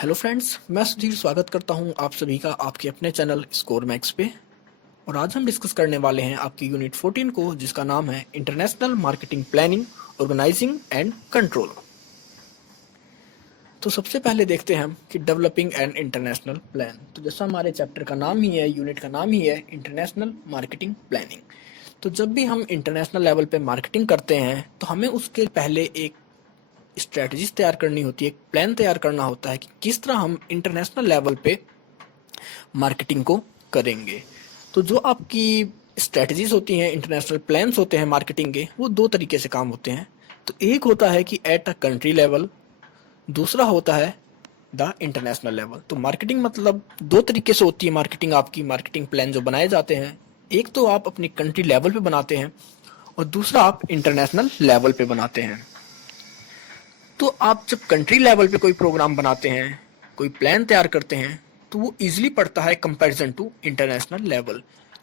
Hello friends, मैं सुधीर स्वागत करता हूं आप सभी का आपके अपने चैनल स्कोर मैक्स पे। और आज हम डिस्कस करने वाले हैं आपकी यूनिट 14 को, जिसका नाम है international marketing planning, organising and control. तो सबसे पहले देखते हैं हम कि डेवलपिंग एन इंटरनेशनल प्लान। तो जैसा हमारे चैप्टर का नाम ही है, यूनिट का नाम ही है इंटरनेशनल मार्केटिंग प्लानिंग। तो जब भी हम इंटरनेशनल लेवल पे मार्केटिंग करते हैं तो हमें उसके पहले एक स्ट्रेटजीज तैयार करनी होती है, एक प्लान तैयार करना होता है कि किस तरह हम इंटरनेशनल लेवल पे मार्केटिंग को करेंगे। तो जो आपकी स्ट्रेटजीज होती हैं, इंटरनेशनल प्लान्स होते हैं मार्केटिंग के, वो दो तरीके से काम होते हैं। तो एक होता है कि एट अ कंट्री लेवल, दूसरा होता है द इंटरनेशनल लेवल। तो मार्केटिंग मतलब दो तरीके से होती है मार्केटिंग। आपकी मार्केटिंग प्लान जो बनाए जाते हैं, एक तो आप अपनी कंट्री लेवल पे बनाते हैं और दूसरा आप इंटरनेशनल लेवल पे बनाते हैं। तो आप जब कंट्री लेवल पे कोई प्रोग्राम बनाते हैं, कोई प्लान तैयार करते हैं, तो वो इजीली पड़ता है कंपैरिजन टू इंटरनेशनल लेवल।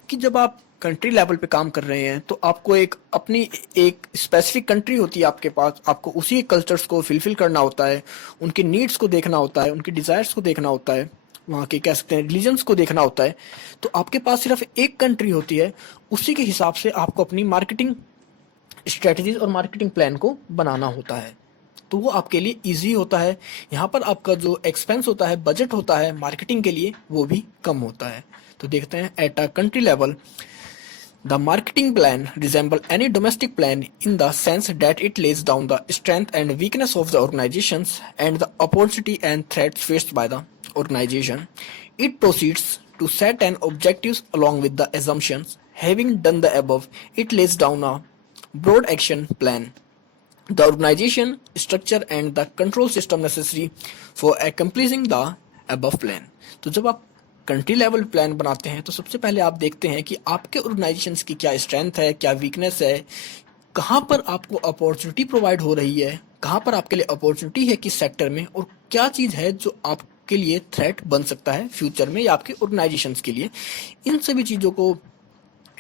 कि जब आप कंट्री लेवल पे काम कर रहे हैं तो आपको एक अपनी एक स्पेसिफिक कंट्री होती है आपके पास, आपको उसी कल्चर्स को फिलफिल करना होता है, उनके नीड्स को देखना होता है, उनके डिज़ायर्स को देखना होता है, वहाँ के कह सकते हैं रिलीजन्स को देखना होता है। तो आपके पास सिर्फ एक कंट्री होती है, उसी के हिसाब से आपको अपनी मार्केटिंग स्ट्रेटजीज और मार्केटिंग प्लान को बनाना होता है। तो वो आपके लिए इजी होता है। यहाँ पर आपका जो एक्सपेंस होता है, बजट होता है मार्केटिंग के लिए, वो भी कम होता है। तो देखते हैं at a country level, the marketing plan resemble any domestic plan in the sense that it lays down the strength and weakness of the organisations and the opportunity and threats faced by the organization. It proceeds to set an objectives along with the assumptions. Having done the above, it lays down a broad action plan, the organization structure and the control system necessary for accomplishing the above plan. तो जब आप country level plan बनाते हैं तो सबसे पहले आप देखते हैं कि आपके ऑर्गेनाइजेशन की क्या स्ट्रेंथ है, क्या वीकनेस है, कहाँ पर आपको अपॉर्चुनिटी प्रोवाइड हो रही है, कहाँ पर आपके लिए अपॉर्चुनिटी है किस सेक्टर में, और क्या चीज़ है जो आपके लिए थ्रेट बन सकता है फ्यूचर में या आपके ऑर्गेनाइजेशन के लिए। इन सभी चीज़ों को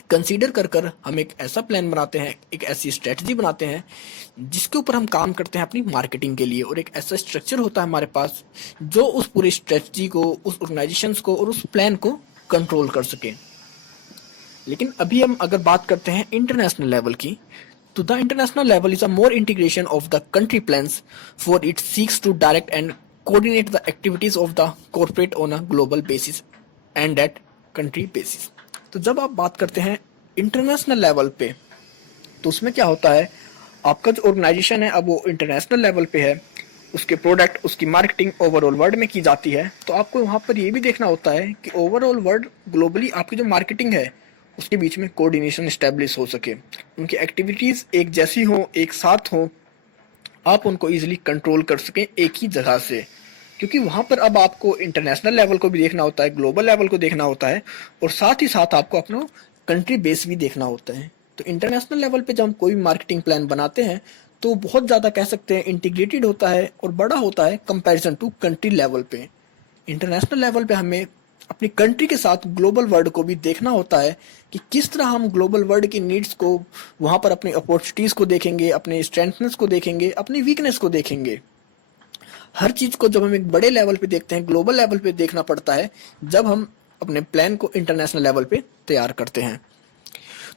कंसीडर कर कर हम एक ऐसा प्लान बनाते हैं, एक ऐसी स्ट्रेटजी बनाते हैं जिसके ऊपर हम काम करते हैं अपनी मार्केटिंग के लिए। और एक ऐसा स्ट्रक्चर होता है हमारे पास जो उस पूरी स्ट्रेटजी को, उस ऑर्गेनाइजेशन को और उस प्लान को कंट्रोल कर सके। लेकिन अभी हम अगर बात करते हैं इंटरनेशनल लेवल की, तो the international level is a more integration of the country plans, for it seeks to direct and coordinate the activities of the corporate on a global basis and at country basis. तो जब आप बात करते हैं international level पे, तो उसमें क्या होता है, आपका जो ऑर्गेनाइजेशन है अब वो इंटरनेशनल लेवल पे है, उसके प्रोडक्ट, उसकी मार्केटिंग ओवरऑल वर्ल्ड में की जाती है। तो आपको वहाँ पर ये भी देखना होता है कि ओवरऑल वर्ल्ड ग्लोबली आपकी जो मार्केटिंग है उसके बीच में कोऑर्डिनेशन इस्टेब्लिश हो सके, उनकी एक्टिविटीज़ एक जैसी हो, एक साथ हो, आप उनको ईजिली कंट्रोल कर सकें एक ही जगह से। क्योंकि वहाँ पर अब आपको इंटरनेशनल लेवल को भी देखना होता है, ग्लोबल लेवल को देखना होता है, और साथ ही साथ आपको अपना कंट्री बेस भी देखना होता है। तो इंटरनेशनल लेवल पे जब हम कोई मार्केटिंग प्लान बनाते हैं तो बहुत ज़्यादा कह सकते हैं इंटीग्रेटेड होता है और बड़ा होता है कंपैरिजन टू कंट्री लेवल पे। इंटरनेशनल लेवल पे हमें अपनी कंट्री के साथ ग्लोबल वर्ल्ड को भी देखना होता है कि किस तरह हम ग्लोबल वर्ल्ड की नीड्स को, वहाँ पर अपनी अपॉर्चुनिटीज़ को देखेंगे, अपने स्ट्रेंथनेस को देखेंगे, अपनी वीकनेस को देखेंगे। हर चीज़ को जब हम एक बड़े लेवल पे देखते हैं, ग्लोबल लेवल पे देखना पड़ता है जब हम अपने प्लान को इंटरनेशनल लेवल पे तैयार करते हैं।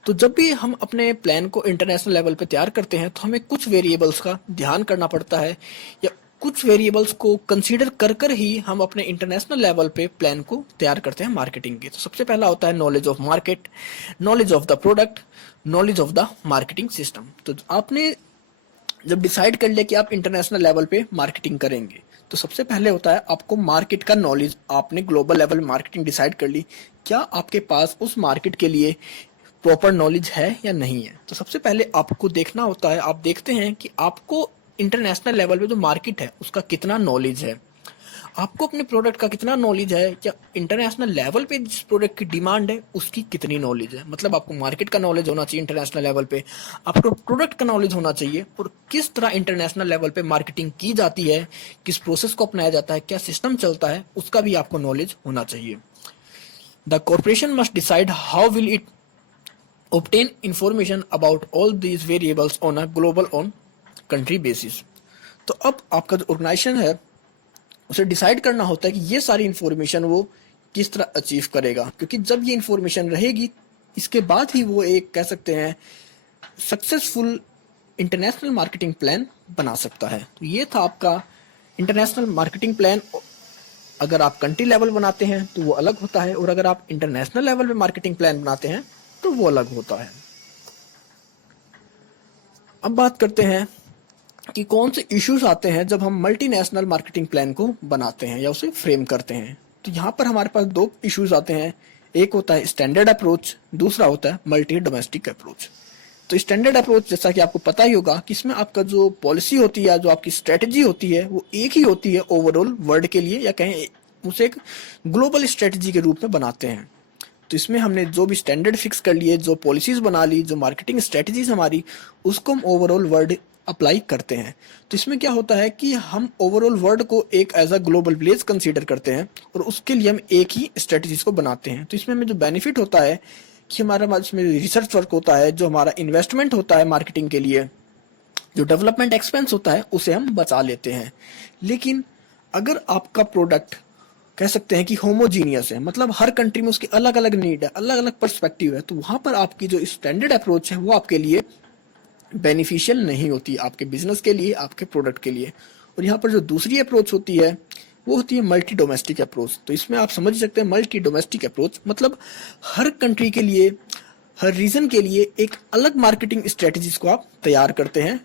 तो जब भी हम अपने प्लान को इंटरनेशनल लेवल पे तैयार करते हैं तो हमें कुछ वेरिएबल्स का ध्यान करना पड़ता है, या कुछ वेरिएबल्स को कंसीडर कर कर ही हम अपने इंटरनेशनल लेवल पे प्लान को तैयार करते हैं मार्केटिंग के। तो सबसे पहला होता है knowledge of market, knowledge of the product, knowledge of the marketing system. तो आपने जब डिसाइड कर लिया कि आप इंटरनेशनल लेवल पे मार्केटिंग करेंगे, तो सबसे पहले होता है आपको मार्केट का नॉलेज। आपने ग्लोबल लेवल मार्केटिंग डिसाइड कर ली, क्या आपके पास उस मार्केट के लिए प्रॉपर नॉलेज है या नहीं है। तो सबसे पहले आपको देखना होता है, आप देखते हैं कि आपको इंटरनेशनल लेवल पे जो मार्केट है उसका कितना नॉलेज है, आपको अपने प्रोडक्ट का कितना नॉलेज है, या इंटरनेशनल लेवल पे जिस प्रोडक्ट की डिमांड है उसकी कितनी नॉलेज है। मतलब आपको मार्केट का नॉलेज होना चाहिए इंटरनेशनल लेवल पे, आपको प्रोडक्ट का नॉलेज होना चाहिए, और किस तरह इंटरनेशनल लेवल पे मार्केटिंग की जाती है, किस प्रोसेस को अपनाया जाता है, क्या सिस्टम चलता है, उसका भी आपको नॉलेज होना चाहिए। The corporation must decide how will it obtain information about all these variables on a global on country basis। तो अब आपका जो ऑर्गेनाइजेशन है उसे डिसाइड करना होता है कि ये सारी इंफॉर्मेशन वो किस तरह अचीव करेगा, क्योंकि जब ये इंफॉर्मेशन रहेगी इसके बाद ही वो एक कह सकते हैं सक्सेसफुल इंटरनेशनल मार्केटिंग प्लान बना सकता है। तो ये था आपका इंटरनेशनल मार्केटिंग प्लान। अगर आप कंट्री लेवल बनाते हैं तो वो अलग होता है, और अगर आप इंटरनेशनल लेवल पे मार्केटिंग प्लान बनाते हैं तो वो अलग होता है। अब बात करते हैं कि कौन से इश्यूज आते हैं जब हम मल्टीनेशनल मार्केटिंग प्लान को बनाते हैं या उसे फ्रेम करते हैं। तो यहाँ पर हमारे पास दो इश्यूज आते हैं, एक होता है स्टैंडर्ड अप्रोच, दूसरा होता है मल्टी डोमेस्टिक अप्रोच। तो स्टैंडर्ड अप्रोच जैसा कि आपको पता ही होगा कि इसमें आपका जो पॉलिसी होती है, जो आपकी स्ट्रेटजी होती है, वो एक ही होती है ओवरऑल वर्ल्ड के लिए, या कहें उसे एक ग्लोबल स्ट्रेटजी के रूप में बनाते हैं। तो इसमें हमने जो भी स्टैंडर्ड फिक्स कर लिए, जो पॉलिसीज बना ली, जो मार्केटिंग स्ट्रेटजीज हमारी, उसको हम ओवरऑल वर्ल्ड अप्लाई करते हैं। तो इसमें क्या होता है कि हम ओवरऑल वर्ल्ड को एक as a global village consider करते हैं और उसके लिए हम एक ही स्ट्रेटजीज को बनाते हैं। तो इसमें हमें जो बेनिफिट होता है कि हमारा इसमें रिसर्च वर्क होता है, जो हमारा इन्वेस्टमेंट होता है मार्केटिंग के लिए, जो डेवलपमेंट एक्सपेंस होता है, उसे हम बचा लेते हैं। लेकिन अगर आपका प्रोडक्ट कह सकते हैं कि होमोजीनियस है, मतलब हर कंट्री में उसकी अलग अलग नीड है, अलग अलग पर्सपेक्टिव है, तो वहां पर आपकी जो स्टैंडर्ड अप्रोच है वो आपके लिए बेनिफिशियल नहीं होती, आपके बिजनेस के लिए, आपके प्रोडक्ट के लिए। और यहाँ पर जो दूसरी अप्रोच होती है वो होती है मल्टी डोमेस्टिक अप्रोच। तो इसमें आप समझ सकते हैं मल्टी डोमेस्टिक अप्रोच मतलब हर कंट्री के लिए, हर रीजन के लिए एक अलग मार्केटिंग स्ट्रेटजीज को आप तैयार करते हैं,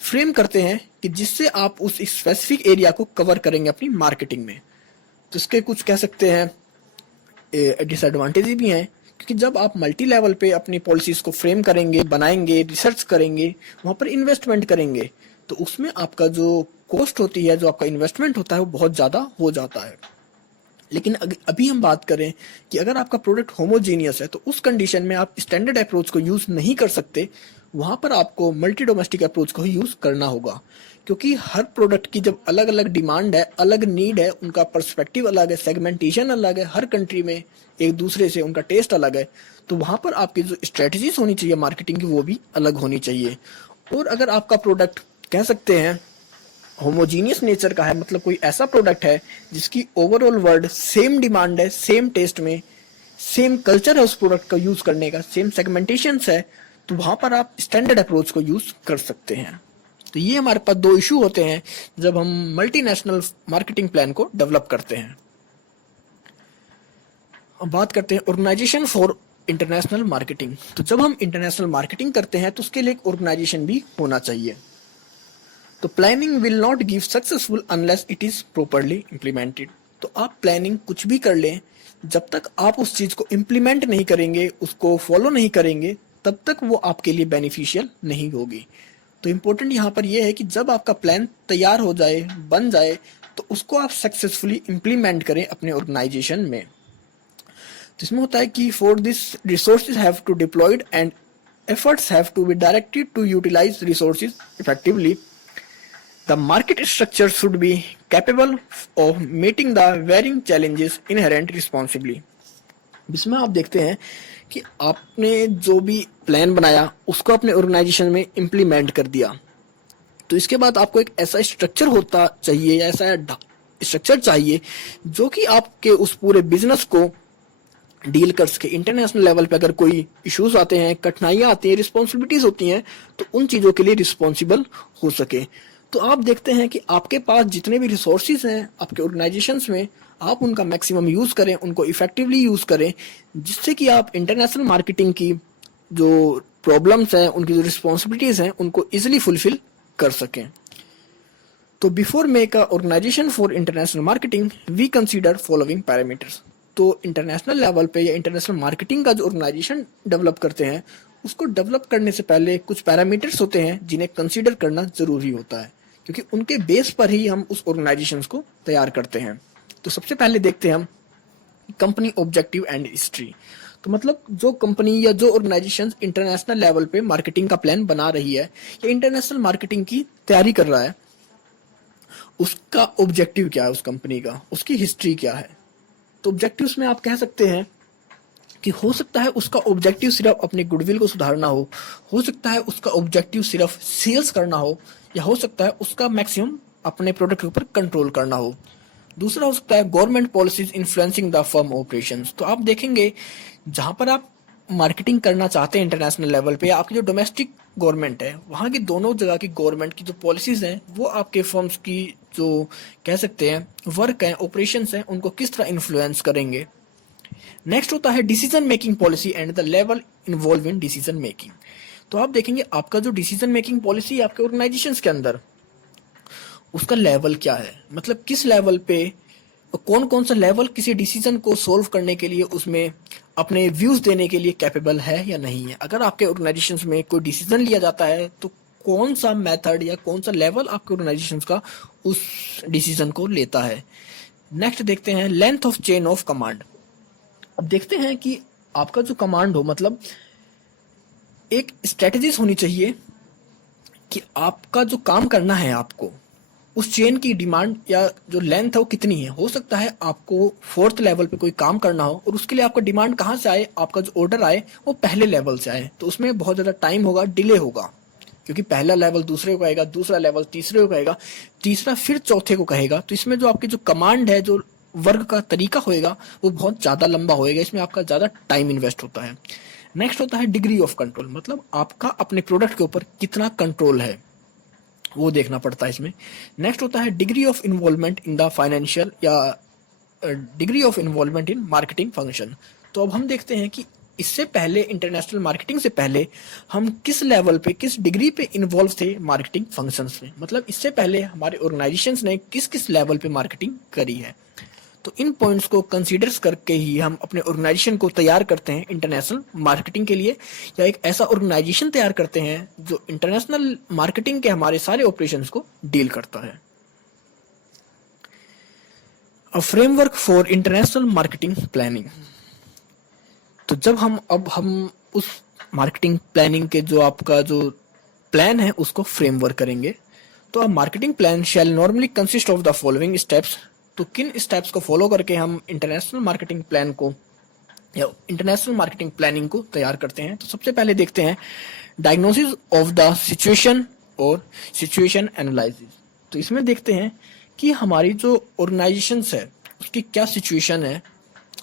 फ्रेम करते हैं, कि जिससे आप उस स्पेसिफिक एरिया को कवर करेंगे अपनी मार्केटिंग में। तो इसके कुछ कह सकते हैं डिसएडवांटेज भी हैं, क्योंकि जब आप मल्टी लेवल पे अपनी पॉलिसीज को फ्रेम करेंगे, बनाएंगे, रिसर्च करेंगे, वहाँ पर इन्वेस्टमेंट करेंगे, तो उसमें आपका जो कॉस्ट होती है, जो आपका इन्वेस्टमेंट होता है, वो बहुत ज़्यादा हो जाता है। लेकिन अभी हम बात करें कि अगर आपका प्रोडक्ट होमोजीनियस है, तो उस कंडीशन में आप स्टैंडर्ड अप्रोच को यूज़ नहीं कर सकते, वहाँ पर आपको मल्टी डोमेस्टिक अप्रोच को ही यूज़ करना होगा। क्योंकि हर प्रोडक्ट की जब अलग अलग डिमांड है, अलग नीड है, उनका पर्सपेक्टिव अलग है, सेगमेंटेशन अलग है, हर कंट्री में एक दूसरे से उनका टेस्ट अलग है, तो वहाँ पर आपकी जो स्ट्रेटजीज होनी चाहिए मार्केटिंग की, वो भी अलग होनी चाहिए। और अगर आपका प्रोडक्ट कह सकते हैं होमोजीनियस नेचर का है, मतलब कोई ऐसा प्रोडक्ट है जिसकी ओवरऑल वर्ल्ड सेम डिमांड है, सेम टेस्ट में, सेम कल्चर है उस प्रोडक्ट का यूज करने का, सेम सेगमेंटेशन है, तो वहां पर आप स्टैंडर्ड अप्रोच को यूज कर सकते हैं। तो ये हमारे पास दो इशू होते हैं जब हम मल्टीनेशनल मार्केटिंग प्लान को डेवलप करते हैं। अब बात करते हैं ऑर्गेनाइजेशन फॉर इंटरनेशनल मार्केटिंग। तो जब हम इंटरनेशनल मार्केटिंग करते हैं तो उसके लिए एक ऑर्गेनाइजेशन भी होना चाहिए। तो planning will not give successful unless it is properly implemented. तो आप प्लानिंग कुछ भी कर लें, जब तक आप उस चीज को इम्प्लीमेंट नहीं करेंगे, उसको फॉलो नहीं करेंगे, तब तक वो आपके लिए बेनिफिशियल नहीं होगी। तो इम्पोर्टेंट यहाँ पर यह है कि जब आपका प्लान तैयार हो जाए, बन जाए, तो उसको आप सक्सेसफुली इम्प्लीमेंट करें अपने ऑर्गेनाइजेशन में। तो इसमें होता है कि for this resources have to deployed and efforts have to be directed to utilise resources effectively. The market structure should be capable of meeting the varying challenges inherent responsibly। इसमें आप देखते हैं कि आपने जो भी प्लान बनाया उसको अपने ऑर्गेनाइजेशन में इम्प्लीमेंट कर दिया, तो इसके बाद आपको एक ऐसा स्ट्रक्चर होता चाहिए, या ऐसा स्ट्रक्चर चाहिए जो कि आपके उस पूरे बिजनेस को डील कर सके। इंटरनेशनल लेवल पे अगर कोई इश्यूज आते हैं, कठिनाइयाँ आती हैं, रिस्पॉन्सिबिलिटीज होती हैं, तो उन चीज़ों के लिए रिस्पॉन्सिबल हो सके। तो आप देखते हैं कि आपके पास जितने भी रिसोर्सेज हैं आपके ऑर्गेनाइजेशंस में, आप उनका मैक्सिमम यूज़ करें, उनको इफेक्टिवली यूज़ करें, जिससे कि आप इंटरनेशनल मार्केटिंग की जो प्रॉब्लम्स हैं, उनकी जो रिस्पॉन्सिबिलिटीज़ हैं, उनको ईजिली फुलफिल कर सकें। तो before make a organisation for international marketing we consider following parameters. तो इंटरनेशनल लेवल पे या इंटरनेशनल मार्केटिंग का जो ऑर्गेनाइजेशन डेवलप करते हैं, उसको डेवलप करने से पहले कुछ पैरामीटर्स होते हैं जिन्हें कंसीडर करना ज़रूरी होता है, क्योंकि उनके बेस पर ही हम उस ऑर्गेनाइजेशंस को तैयार करते हैं। तो सबसे पहले देखते हैं हम कंपनी ऑब्जेक्टिव एंड हिस्ट्री। तो मतलब जो कंपनी या जो ऑर्गेनाइजेशन इंटरनेशनल लेवल पे मार्केटिंग का प्लान बना रही है या इंटरनेशनल मार्केटिंग की तैयारी कर रहा है, उसका ऑब्जेक्टिव क्या है उस कंपनी का, उसकी हिस्ट्री क्या है। तो ऑब्जेक्टिव्स में आप कह सकते हैं कि हो सकता है उसका ऑब्जेक्टिव सिर्फ अपने गुडविल को सुधारना हो सकता है उसका ऑब्जेक्टिव सिर्फ सेल्स करना हो, या हो सकता है उसका मैक्सिमम अपने प्रोडक्ट के ऊपर कंट्रोल करना हो। दूसरा हो सकता है government policies influencing the firm operations. तो आप देखेंगे जहां पर आप मार्केटिंग करना चाहते हैं इंटरनेशनल लेवल पे, आपकी जो डोमेस्टिक गवर्नमेंट है वहाँ की दोनों जगह की गवर्नमेंट की जो पॉलिसीज हैं वो आपके फर्म्स की जो कह सकते हैं वर्क है, ऑपरेशंस हैं, उनको किस तरह इन्फ्लुएंस करेंगे। नेक्स्ट होता है decision making policy and the level involve in decision making. तो आप देखेंगे आपका जो डिसीजन मेकिंग पॉलिसी है आपके ऑर्गेनाइजेशंस के अंदर, उसका लेवल क्या है, मतलब किस लेवल पे कौन कौन सा लेवल किसी डिसीजन को सोल्व करने के लिए उसमें अपने व्यूज देने के लिए कैपेबल है या नहीं है। अगर आपके ऑर्गेनाइजेशंस में कोई डिसीजन लिया जाता है तो कौन सा मेथड या कौन सा लेवल आपके ऑर्गेनाइजेशंस का उस डिसीजन को लेता है। नेक्स्ट देखते हैं length of chain of command. अब देखते हैं कि आपका जो कमांड हो, मतलब एक स्ट्रेटजीज होनी चाहिए कि आपका जो काम करना है आपको उस चेन की डिमांड या जो लेंथ है वो कितनी है। हो सकता है आपको फोर्थ लेवल पे कोई काम करना हो और उसके लिए आपका डिमांड कहाँ से आए, आपका जो ऑर्डर आए वो पहले लेवल से आए, तो उसमें बहुत ज़्यादा टाइम होगा, डिले होगा, क्योंकि पहला लेवल दूसरे को कहेगा, दूसरा लेवल तीसरे को कहेगा, तीसरा फिर चौथे को कहेगा। तो इसमें जो आपकी जो कमांड है, जो वर्क का तरीका होएगा वो बहुत ज़्यादा लंबा होएगा, इसमें आपका ज़्यादा टाइम इन्वेस्ट होता है। नेक्स्ट होता है डिग्री ऑफ कंट्रोल, मतलब आपका अपने प्रोडक्ट के ऊपर कितना कंट्रोल है वो देखना पड़ता है इसमें। नेक्स्ट होता है degree of involvement in the financial या degree of involvement in marketing function. तो अब हम देखते हैं कि इससे पहले इंटरनेशनल मार्केटिंग से पहले हम किस लेवल पे, किस डिग्री पे इन्वॉल्व थे मार्केटिंग फंक्शंस में, मतलब इससे पहले हमारे ऑर्गेनाइजेशंस ने किस किस लेवल पे मार्केटिंग करी है। तो इन पॉइंट्स को कंसीडर्स करके ही हम अपने ऑर्गेनाइजेशन को तैयार करते हैं इंटरनेशनल मार्केटिंग के लिए, या एक ऐसा ऑर्गेनाइजेशन तैयार करते हैं जो इंटरनेशनल मार्केटिंग के हमारे सारे ऑपरेशंस को डील करता है। A framework for international marketing planning. तो जब हम उस मार्केटिंग प्लानिंग के जो आपका जो प्लान है उसको फ्रेमवर्क करेंगे। तो a marketing plan shall normally consist of the following steps. तो किन स्टेप्स को फॉलो करके हम इंटरनेशनल मार्केटिंग प्लान को या इंटरनेशनल मार्केटिंग प्लानिंग को तैयार करते हैं। तो सबसे पहले देखते हैं डायग्नोसिस ऑफ द सिचुएशन और सिचुएशन एनालिसिस। तो इसमें देखते हैं कि हमारी जो ऑर्गेनाइजेशंस है उसकी क्या सिचुएशन है,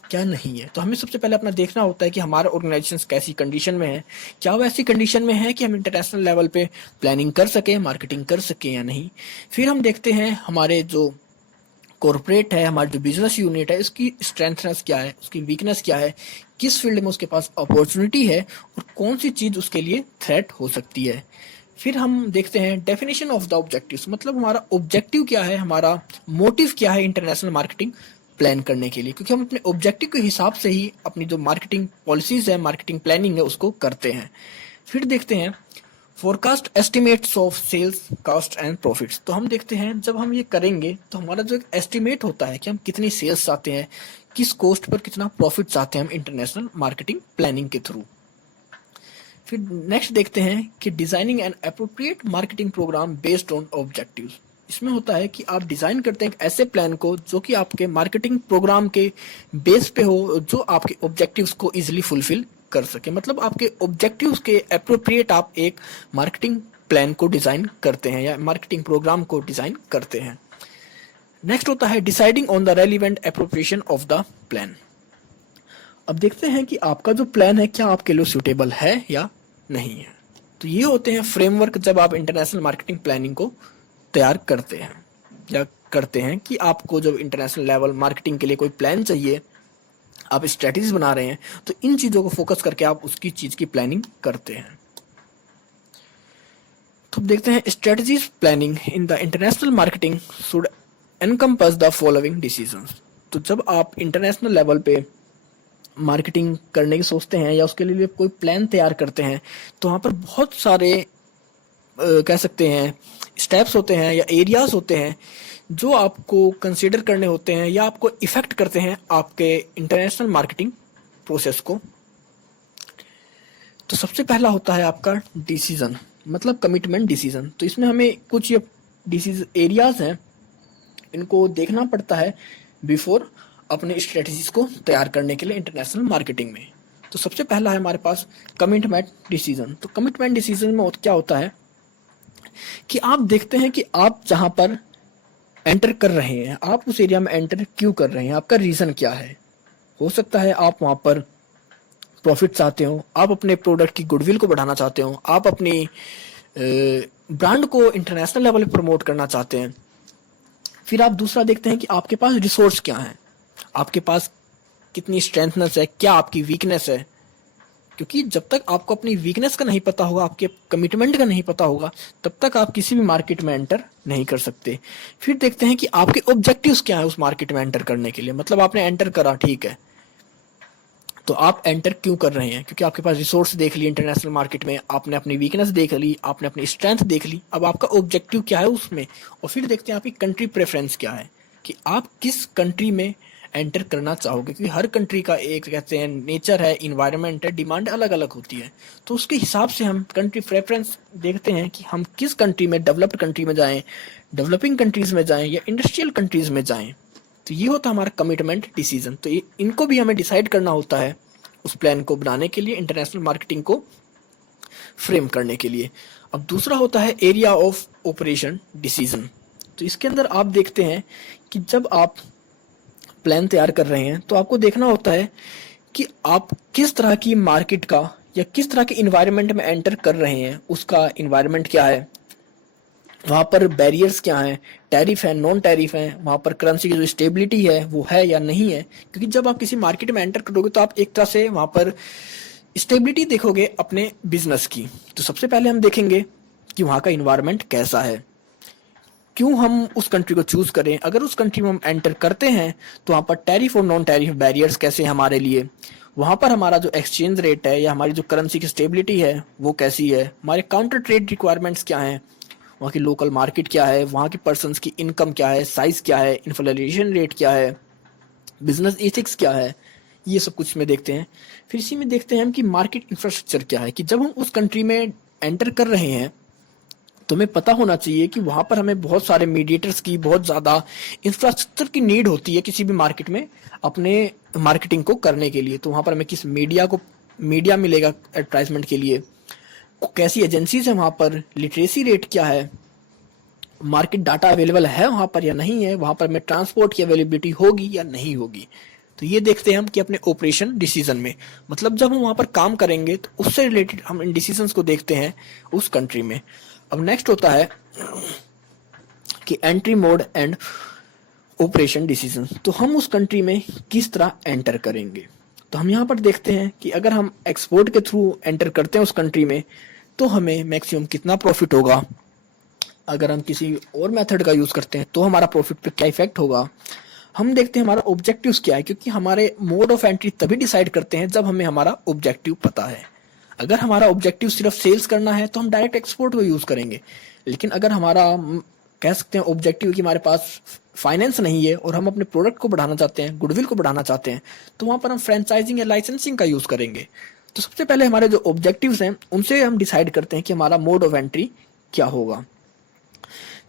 क्या नहीं है। तो हमें सबसे पहले अपना देखना होता है कि हमारा ऑर्गेनाइजेशन कैसी कंडीशन में है, क्या वो ऐसी कंडीशन में है कि हम इंटरनेशनल लेवल पे प्लानिंग कर सकें, मार्केटिंग कर सकें या नहीं। फिर हम देखते हैं हमारे जो कॉर्पोरेट है, हमारी जो बिजनेस यूनिट है, इसकी स्ट्रेंथनेस क्या है, उसकी वीकनेस क्या है, किस फील्ड में उसके पास अपॉर्चुनिटी है और कौन सी चीज़ उसके लिए थ्रेट हो सकती है। फिर हम देखते हैं डेफिनेशन ऑफ द ऑब्जेक्टिव्स, मतलब हमारा ऑब्जेक्टिव क्या है, हमारा मोटिव क्या है इंटरनेशनल मार्केटिंग प्लान करने के लिए, क्योंकि हम अपने ऑब्जेक्टिव के हिसाब से ही अपनी जो मार्केटिंग पॉलिसीज है, मार्केटिंग प्लानिंग है, उसको करते हैं। फिर देखते हैं forecast estimates of sales cost and profits. तो हम देखते हैं जब हम ये करेंगे तो हमारा जो एक एस्टिमेट होता है कि हम कितनी सेल्स चाहते हैं, किस कॉस्ट पर कितना प्रॉफिट चाहते हैं हम इंटरनेशनल मार्केटिंग प्लानिंग के थ्रू। फिर नेक्स्ट देखते हैं कि designing an appropriate marketing programme based on objectives. इसमें होता है कि आप डिजाइन करते हैं एक ऐसे प्लान को जो कि आपके मार्केटिंग प्रोग्राम के बेस पे हो, जो आपके ऑब्जेक्टिव्स को इजीली फुलफिल कर सके, मतलब आपके ऑब्जेक्टिव्स के अप्रोप्रिएट आप एक मार्केटिंग प्लान को डिजाइन करते हैं या मार्केटिंग प्रोग्राम को डिजाइन करते हैं। नेक्स्ट होता है deciding on the relevant appropriation of the plan. अब देखते हैं कि आपका जो प्लान है क्या आपके लिए सूटेबल है या नहीं है। तो ये होते हैं फ्रेमवर्क जब आप इंटरनेशनल मार्केटिंग प्लानिंग को तैयार करते हैं या करते हैं कि आपको जब इंटरनेशनल लेवल मार्केटिंग के लिए कोई प्लान चाहिए, आप स्ट्रेटजीज बना रहे हैं, तो इन चीज़ों को फोकस करके आप उसकी चीज़ की प्लानिंग करते हैं। तो देखते हैं strategies planning in the international marketing should encompass the following decisions. तो जब आप इंटरनेशनल लेवल पे मार्केटिंग करने की सोचते हैं या उसके लिए कोई प्लान तैयार करते हैं, तो वहाँ पर बहुत सारे कह सकते हैं स्टेप्स होते हैं या एरियाज होते हैं जो आपको कंसीडर करने होते हैं या आपको इफेक्ट करते हैं आपके इंटरनेशनल मार्केटिंग प्रोसेस को। तो सबसे पहला होता है आपका डिसीजन, मतलब कमिटमेंट डिसीजन। तो इसमें हमें कुछ ये डिसीज एरियाज हैं, इनको देखना पड़ता है बिफोर अपने स्ट्रेटजीज को तैयार करने के लिए इंटरनेशनल मार्केटिंग में। तो सबसे पहला है हमारे पास कमिटमेंट डिसीजन। तो कमिटमेंट डिसीजन में क्या होता है कि आप देखते हैं कि आप जहां पर एंटर कर रहे हैं, आप उस एरिया में एंटर क्यों कर रहे हैं, आपका रीज़न क्या है। हो सकता है आप वहाँ पर प्रॉफिट चाहते हो, आप अपने प्रोडक्ट की गुडविल को बढ़ाना चाहते हो, आप अपनी ब्रांड को इंटरनेशनल लेवल पर प्रमोट करना चाहते हैं। फिर आप दूसरा देखते हैं कि आपके पास रिसोर्स क्या है, आपके पास कितनी स्ट्रेंथनेस है, क्या आपकी वीकनेस है। क्योंकि जब तक आपको अपनी वीकनेस का नहीं पता होगा, आपके कमिटमेंट का नहीं पता होगा, तब तक आप किसी भी मार्केट में एंटर नहीं कर सकते। फिर देखते हैं कि आपके ऑब्जेक्टिव्स क्या है उस मार्केट में एंटर करने के लिए। मतलब आपने एंटर करा, ठीक है, तो आप एंटर क्यों कर रहे हैं, क्योंकि आपके पास रिसोर्स देख ली इंटरनेशनल मार्केट में, आपने अपनी वीकनेस देख ली, आपने अपनी स्ट्रेंथ देख ली, अब आपका ऑब्जेक्टिव क्या है उसमें। और फिर देखते हैं आपकी कंट्री प्रेफरेंस क्या है, कि आप किस कंट्री में एंटर करना चाहोगे। क्योंकि हर कंट्री का एक कहते हैं नेचर है, इन्वायरमेंट है, डिमांड अलग अलग होती है। तो उसके हिसाब से हम कंट्री प्रेफरेंस देखते हैं कि हम किस कंट्री में, डेवलप्ड कंट्री में जाएं, डेवलपिंग कंट्रीज में जाएं या इंडस्ट्रियल कंट्रीज में जाएं। तो ये होता है हमारा कमिटमेंट डिसीजन। तो इनको भी हमें डिसाइड करना होता है उस प्लान को बनाने के लिए, इंटरनेशनल मार्केटिंग को फ्रेम करने के लिए। अब दूसरा होता है एरिया ऑफ ऑपरेशन डिसीजन। तो इसके अंदर आप देखते हैं कि जब आप प्लान तैयार कर रहे हैं तो आपको देखना होता है कि आप किस तरह की मार्केट का या किस तरह के इन्वायरमेंट में एंटर कर रहे हैं, उसका इन्वायरमेंट क्या है, वहाँ पर बैरियर्स क्या हैं, टैरिफ है, नॉन टैरिफ है, वहाँ पर करेंसी की जो स्टेबिलिटी है वो है या नहीं है। क्योंकि जब आप किसी मार्केट में एंटर करोगे तो आप एक तरह से वहाँ पर स्टेबिलिटी देखोगे अपने बिजनेस की। तो सबसे पहले हम देखेंगे कि वहाँ का इन्वायरमेंट कैसा है, क्यों हम उस कंट्री को चूज करें, अगर उस कंट्री में हम एंटर करते हैं तो वहाँ पर टैरिफ और नॉन टैरिफ बैरियर्स कैसे हैं हमारे लिए, वहाँ पर हमारा जो एक्सचेंज रेट है या हमारी जो करेंसी की स्टेबिलिटी है वो कैसी है, हमारे काउंटर ट्रेड रिक्वायरमेंट्स क्या हैं, वहाँ की लोकल मार्केट क्या है, वहाँ के पर्सन्स की इनकम क्या है, साइज क्या है, इन्फ्लेशन रेट क्या है, बिजनेस एथिक्स क्या है, ये सब कुछ में देखते हैं। फिर इसी में देखते हैं हम कि मार्केट इंफ्रास्ट्रक्चर क्या है, कि जब हम उस कंट्री में एंटर कर रहे हैं तो हमें पता होना चाहिए कि वहाँ पर हमें बहुत सारे मीडिएटर्स की, बहुत ज़्यादा इंफ्रास्ट्रक्चर की नीड होती है किसी भी मार्केट में अपने मार्केटिंग को करने के लिए। तो वहाँ पर हमें किस मीडिया मिलेगा एडवर्टाइजमेंट के लिए, कैसी एजेंसीज है वहाँ पर, लिटरेसी रेट क्या है, मार्केट डाटा अवेलेबल है वहाँ पर या नहीं है, वहाँ पर हमें ट्रांसपोर्ट की अवेलेबिलिटी होगी या नहीं होगी। तो ये देखते हैं हम कि अपने ऑपरेशन डिसीजन में, मतलब जब हम वहाँ पर काम करेंगे तो उससे रिलेटेड हम इन डिसीजंस को देखते हैं उस कंट्री में। अब नेक्स्ट होता है कि entry mode and operation decision. तो हम उस कंट्री में किस तरह एंटर करेंगे। तो हम यहाँ पर देखते हैं कि अगर हम एक्सपोर्ट के थ्रू एंटर करते हैं उस कंट्री में तो हमें मैक्सिमम कितना प्रॉफिट होगा, अगर हम किसी और मेथड का यूज़ करते हैं तो हमारा प्रॉफिट पे क्या इफेक्ट होगा। हम देखते हैं हमारा ऑब्जेक्टिव्स क्या है, क्योंकि हमारे मोड ऑफ एंट्री तभी डिसाइड करते हैं जब हमें हमारा ऑब्जेक्टिव पता है। अगर हमारा ऑब्जेक्टिव सिर्फ सेल्स करना है तो हम डायरेक्ट एक्सपोर्ट को यूज़ करेंगे। लेकिन अगर हमारा कह सकते हैं ऑब्जेक्टिव कि हमारे पास फाइनेंस नहीं है और हम अपने प्रोडक्ट को बढ़ाना चाहते हैं, गुडविल को बढ़ाना चाहते हैं, तो वहाँ पर हम फ्रेंचाइजिंग या लाइसेंसिंग का यूज़ करेंगे। तो सबसे पहले हमारे जो ऑब्जेक्टिव्स हैं उनसे हम डिसाइड करते हैं कि हमारा मोड ऑफ एंट्री क्या होगा।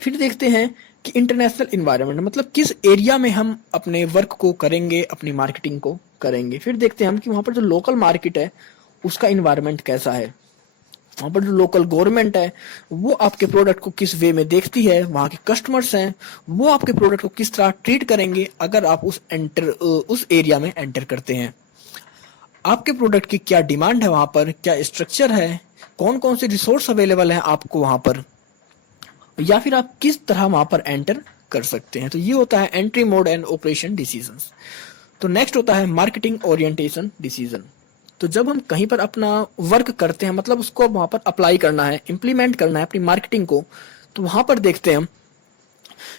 फिर देखते हैं कि इंटरनेशनल इन्वायरमेंट, मतलब किस एरिया में हम अपने वर्क को करेंगे, अपनी मार्केटिंग को करेंगे। फिर देखते हैं हम कि वहाँ पर जो लोकल मार्केट है उसका इन्वायरमेंट कैसा है, वहाँ पर जो लोकल गवर्नमेंट है वो आपके प्रोडक्ट को किस वे में देखती है, वहाँ के कस्टमर्स हैं वो आपके प्रोडक्ट को किस तरह ट्रीट करेंगे अगर आप उस एरिया में एंटर करते हैं। आपके प्रोडक्ट की क्या डिमांड है, वहाँ पर क्या स्ट्रक्चर है, कौन कौन से रिसोर्स अवेलेबल हैं आपको वहाँ पर, या फिर आप किस तरह वहाँ पर एंटर कर सकते हैं। तो ये होता है entry mode and operation decisions. तो नेक्स्ट होता है मार्केटिंग ओरिएंटेशन डिसीजन। तो जब हम कहीं पर अपना वर्क करते हैं, मतलब उसको वहाँ पर अप्लाई करना है, इम्प्लीमेंट करना है अपनी मार्केटिंग को, तो वहाँ पर देखते हैं हम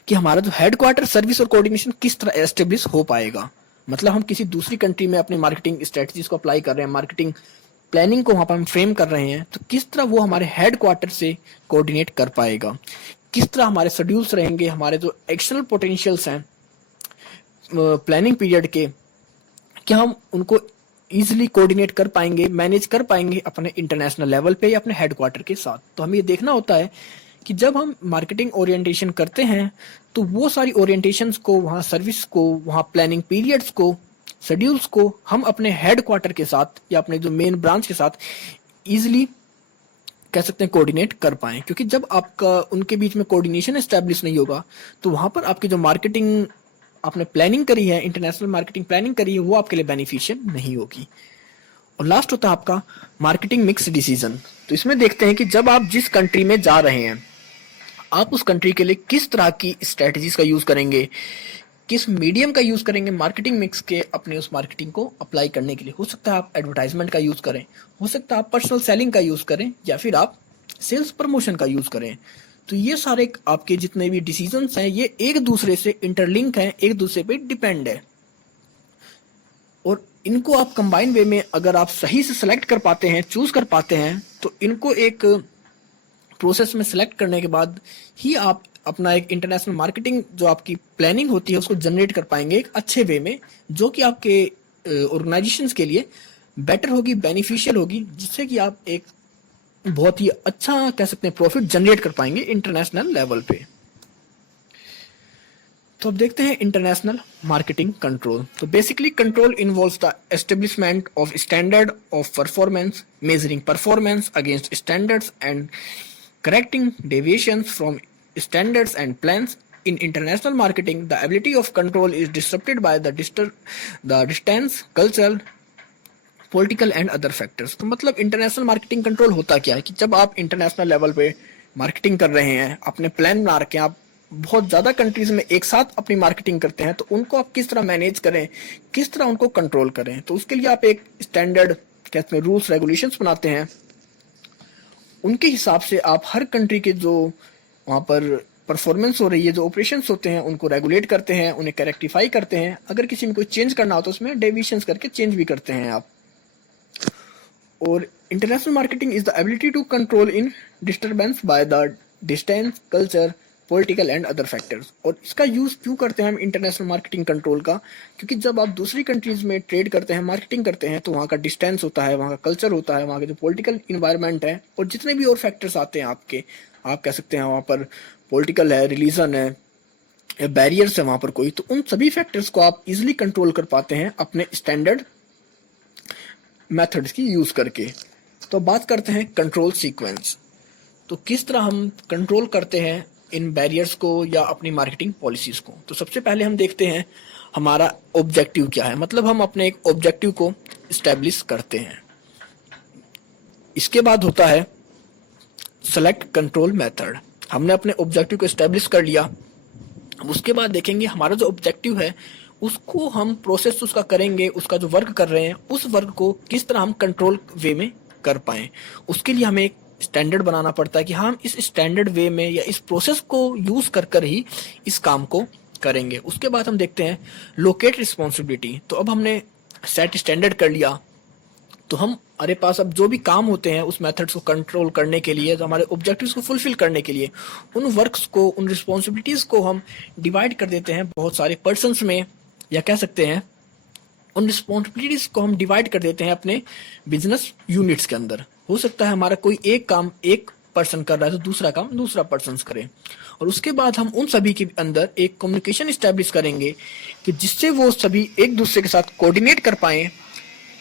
कि हमारा जो हेडक्वार्टर सर्विस और कोऑर्डिनेशन किस तरह एस्टेब्लिश हो पाएगा। मतलब हम किसी दूसरी कंट्री में अपनी मार्केटिंग स्ट्रेटजीज को अप्लाई कर रहे हैं, मार्केटिंग प्लानिंग को वहाँ पर हम फ्रेम कर रहे हैं, तो किस तरह वो हमारे हेडक्वार्टर से कोऑर्डिनेट कर पाएगा, किस तरह हमारे शेड्यूल्स रहेंगे, हमारे जो एक्सटर्नल पोटेंशियल्स हैं प्लानिंग पीरियड के, क्या हम उनको ईजिली कोऑर्डिनेट कर पाएंगे, मैनेज कर पाएंगे अपने इंटरनेशनल लेवल पे या अपने हेडक्वार्टर के साथ। तो हमें ये देखना होता है कि जब हम मार्केटिंग ओरिएंटेशन करते हैं तो वो सारी ओरिएंटेशंस को, वहाँ सर्विस को, वहाँ प्लानिंग पीरियड्स को, शेड्यूल्स को हम अपने हेडक्वार्टर के साथ या अपने जो मेन ब्रांच के साथ ईजिली कह सकते हैं कोऑर्डिनेट कर पाएं, क्योंकि जब आपका उनके बीच में कोऑर्डिनेशन एस्टैब्लिश नहीं होगा तो वहां पर आपकी जो मार्केटिंग आपने प्लानिंग करी है, इंटरनेशनल मार्केटिंग प्लानिंग करी है, वो आपके लिए बेनिफिशियल नहीं होगी। और लास्ट होता है आपका मार्केटिंग मिक्स डिसीजन। तो इसमें देखते हैं कि जब आप जिस कंट्री में जा रहे हैं, आप उस कंट्री के लिए किस तरह की स्ट्रेटजीज का यूज करेंगे, किस मीडियम का यूज करेंगे मार्केटिंग मिक्स के अपने उस मार्केटिंग को अप्लाई करने के लिए। हो सकता है आप एडवर्टाइजमेंट का यूज करें, हो सकता है आप पर्सनल सेलिंग का यूज करें, या फिर आप सेल्स प्रमोशन का यूज करें। तो ये सारे आपके जितने भी डिसीजंस हैं ये एक दूसरे से इंटरलिंक हैं, एक दूसरे पे डिपेंड है, और इनको आप कंबाइन वे में अगर आप सही से सेलेक्ट कर पाते हैं, चूज कर पाते हैं, तो इनको एक प्रोसेस में सेलेक्ट करने के बाद ही आप अपना एक इंटरनेशनल मार्केटिंग जो आपकी प्लानिंग होती है उसको जनरेट कर पाएंगे एक अच्छे वे में, जो कि आपके ऑर्गेनाइजेशंस के लिए बेटर होगी, बेनिफिशियल होगी, जिससे कि आप एक बहुत ही अच्छा कह सकते हैं प्रॉफिट जनरेट कर पाएंगे इंटरनेशनल लेवल पे। तो अब देखते हैं इंटरनेशनल मार्केटिंग कंट्रोल। तो basically control involves the establishment of standard of performance, measuring performance against standards and correcting deviations from standards and plans. In international marketing, the ability of control is disrupted by the distance, cultural, political and other factors. तो मतलब international marketing control होता क्या है कि जब आप international level पे marketing कर रहे हैं, अपने प्लान बना रखे हैं, आप बहुत ज़्यादा कंट्रीज में एक साथ अपनी मार्केटिंग करते हैं, तो उनको आप किस तरह मैनेज करें, किस तरह उनको कंट्रोल करें। तो उसके लिए आप एक स्टैंडर्ड कहते हैं रूल्स रेगुलेशंस बनाते हैं, उनके हिसाब से आप हर कंट्री के जो वहाँ पर परफॉर्मेंस हो रही है, जो ऑपरेशंस होते हैं, उनको रेगुलेट करते हैं, उन्हें करेक्टिफाई करते हैं। अगर किसी में कोई चेंज करना हो तो उसमें डेविएशंस करके चेंज भी करते हैं आप। और international marketing is the ability to control in disturbance by the distance, culture, political and other factors. और इसका यूज क्यों करते हैं हम इंटरनेशनल मार्केटिंग कंट्रोल का, क्योंकि जब आप दूसरी कंट्रीज में ट्रेड करते हैं, मार्केटिंग करते हैं, तो वहाँ का डिस्टेंस होता है, वहाँ का कल्चर होता है, वहाँ का जो पॉलिटिकल इन्वायरमेंट है, और जितने भी और फैक्टर्स आते हैं आपके, आप कह सकते हैं वहाँ पर पॉलिटिकल है, रिलीजन है, या बैरियर्स है वहाँ पर कोई, तो उन सभी फैक्टर्स को आप इजिली कंट्रोल कर पाते हैं अपने स्टैंडर्ड मेथड्स की यूज करके। तो बात करते हैं कंट्रोल सीक्वेंस। तो किस तरह हम कंट्रोल करते हैं इन बैरियर्स को या अपनी मार्केटिंग पॉलिसीज को। तो सबसे पहले हम देखते हैं हमारा ऑब्जेक्टिव क्या है, मतलब हम अपने एक ऑब्जेक्टिव को इस्टेब्लिश करते हैं। इसके बाद होता है सेलेक्ट कंट्रोल मेथड। हमने अपने ऑब्जेक्टिव को इस्टेब्लिश कर लिया, उसके बाद देखेंगे हमारा जो ऑब्जेक्टिव है उसको हम प्रोसेस उसका करेंगे, उसका जो वर्क कर रहे हैं उस वर्क को किस तरह हम कंट्रोल वे में कर पाएं। उसके लिए हमें एक स्टैंडर्ड बनाना पड़ता है कि हम इस स्टैंडर्ड वे में या इस प्रोसेस को यूज कर कर ही इस काम को करेंगे। उसके बाद हम देखते हैं लोकेट रिस्पॉन्सिबिलिटी। तो अब हमने सेट स्टैंडर्ड कर लिया, तो हमारे पास अब जो भी काम होते हैं उस मेथड्स को कंट्रोल करने के लिए, जो हमारे ऑब्जेक्टिव्स को फुलफिल करने के लिए, उन वर्क्स को, उन रिस्पॉन्सिबिलिटीज को हम डिवाइड कर देते हैं बहुत सारे पर्सन्स में, या कह सकते हैं उन रिस्पॉन्सिबिलिटीज को हम डिवाइड कर देते हैं अपने बिजनेस यूनिट्स के अंदर। हो सकता है हमारा कोई एक काम एक पर्सन कर रहा है तो दूसरा काम दूसरा पर्सन करे, और उसके बाद हम उन सभी के अंदर एक कम्युनिकेशन इस्टेब्लिश करेंगे कि जिससे वो सभी एक दूसरे के साथ कोऑर्डिनेट कर पाएं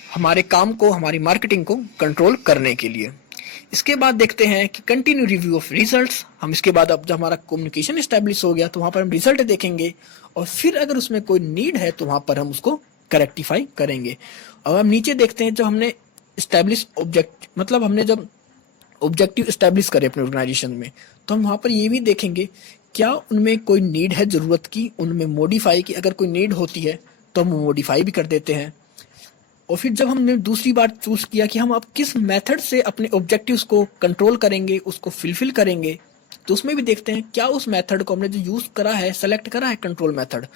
हमारे काम को, हमारी मार्केटिंग को कंट्रोल करने के लिए। इसके बाद देखते हैं कि कंटिन्यू रिव्यू ऑफ रिजल्ट्स। हम इसके बाद अब जब हमारा कम्युनिकेशन इस्टेब्लिश हो गया तो वहाँ पर हम रिजल्ट देखेंगे, और फिर अगर उसमें कोई नीड है तो वहाँ पर हम उसको करेक्टिफाई करेंगे। अब हम नीचे देखते हैं जब हमने इस्टेब्लिश ऑब्जेक्ट, मतलब हमने जब ऑब्जेक्टिव इस्टेब्लिश करे अपने ऑर्गेनाइजेशन में, तो हम वहाँ पर ये भी देखेंगे क्या उनमें कोई नीड है ज़रूरत की, उनमें मॉडिफाई की। अगर कोई नीड होती है तो हम मॉडिफाई भी कर देते हैं। और फिर जब हमने दूसरी बार चूज किया कि हम अब किस मेथड से अपने ऑब्जेक्टिव्स को कंट्रोल करेंगे, उसको फिलफिल करेंगे, तो उसमें भी देखते हैं क्या उस मेथड को हमने जो यूज करा है, सेलेक्ट करा है कंट्रोल मेथड,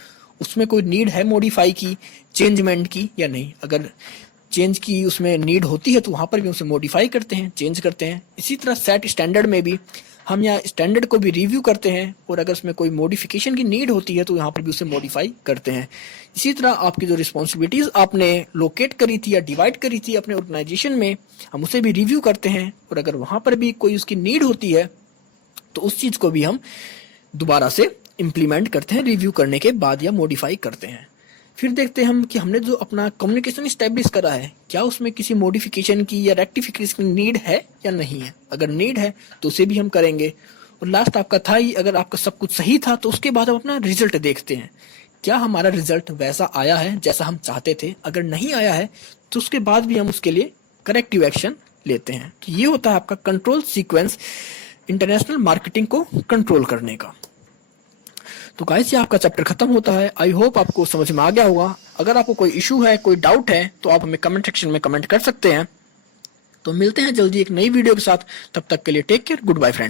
उसमें कोई नीड है मॉडिफाई की, चेंजमेंट की या नहीं। अगर चेंज की उसमें नीड होती है तो वहाँ पर भी उसे मॉडिफाई करते हैं, चेंज करते हैं। इसी तरह सेट स्टैंडर्ड में भी हम यहाँ स्टैंडर्ड को भी रिव्यू करते हैं, और अगर उसमें कोई मॉडिफिकेशन की नीड होती है तो यहाँ पर भी उसे मॉडिफाई करते हैं। इसी तरह आपकी जो रिस्पॉन्सिबिलिटीज़ आपने लोकेट करी थी या डिवाइड करी थी अपने ऑर्गेनाइजेशन में, हम उसे भी रिव्यू करते हैं, और अगर वहाँ पर भी कोई उसकी नीड होती है तो उस चीज़ को भी हम दोबारा से इम्प्लीमेंट करते हैं रिव्यू करने के बाद या मॉडिफाई करते हैं। फिर देखते हैं हम कि हमने जो अपना कम्युनिकेशन इस्टेब्लिश करा है, क्या उसमें किसी मॉडिफिकेशन की या रेक्टिफिकेशन की नीड है या नहीं है। अगर नीड है तो उसे भी हम करेंगे। और लास्ट आपका था ही, अगर आपका सब कुछ सही था तो उसके बाद हम अपना रिजल्ट देखते हैं, क्या हमारा रिजल्ट वैसा आया है जैसा हम चाहते थे। अगर नहीं आया है तो उसके बाद भी हम उसके लिए करेक्टिव एक्शन लेते हैं। तो ये होता है आपका कंट्रोल सीक्वेंस इंटरनेशनल मार्केटिंग को कंट्रोल करने का। तो गाइस, ये आपका चैप्टर खत्म होता है। आई होप आपको समझ में आ गया होगा। अगर आपको कोई इशू है, कोई डाउट है, तो आप हमें कमेंट सेक्शन में कमेंट कर सकते हैं। तो मिलते हैं जल्दी एक नई वीडियो के साथ। तब तक के लिए take care, goodbye friend.